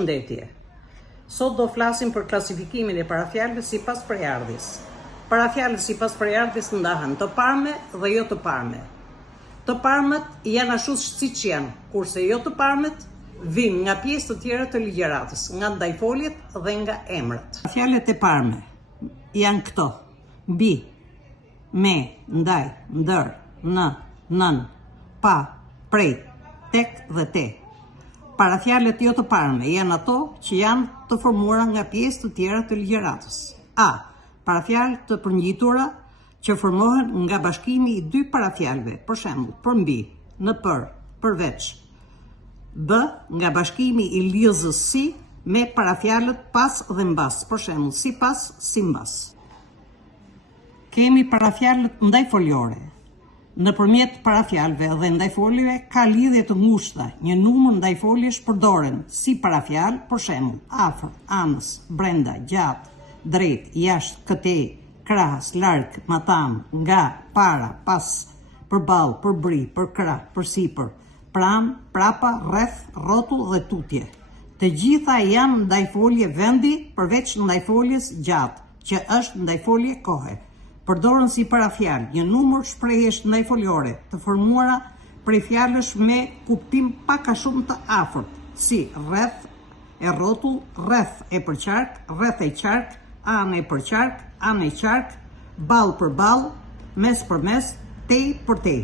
Përshëndetje. Sot do flasim për klasifikimin e parafjalëve sipas përjardhjes. Parafjalët sipas përjardhjes ndahen të parme dhe jo të parme. Të parmet janë ashtu siç janë, kurse jo të parmet vijnë nga pjesë të tjera të ligjëratës, nga ndajfoljet dhe nga emrat. Parafjalët e parme janë këto: mbi, me, ndaj, ndër, në, nën, pa, prej, tek dhe te. Parafjalët jo të parme janë ato që janë të formuara nga pjesë të tjera të ligjëratës. A. Parafjalë të përngjitura që formohen nga bashkimi i dy parafjalëve, për shembull, përmbi, në përveç. B. Nga bashkimi i lidhës si me parafjalët pas dhe mbas, për shembull, sipas, simbas. Kemi parafjalët ndajfoljore. Nëpërmjet parafjalëve dhe ndajfoljeve ka lidhje të ngushta. Një numër ndajfoljesh përdoren si parafjalë, për shembull, afër, anës, brenda, gjatë, drejt, jashtë, këtej, krahas, larg, matam, nga, para, pas, përballë, përbri, përkrah, përsipër, pranë, prapa, rreth, rrotull dhe tutje. Të gjitha janë ndajfolje vendi përveç ndajfoljes gjatë, që është ndajfolje kohe. Përdoren si parafjalë një numër shprehjesh ndajfoljore të formuara prej fjalësh me kuptim pak a shumë të afërt, si rreth e rrotull, rreth e për qark, rreth e qark, anë e për qark, anë e qark, ballë për ballë, mes për mes, tej për tej.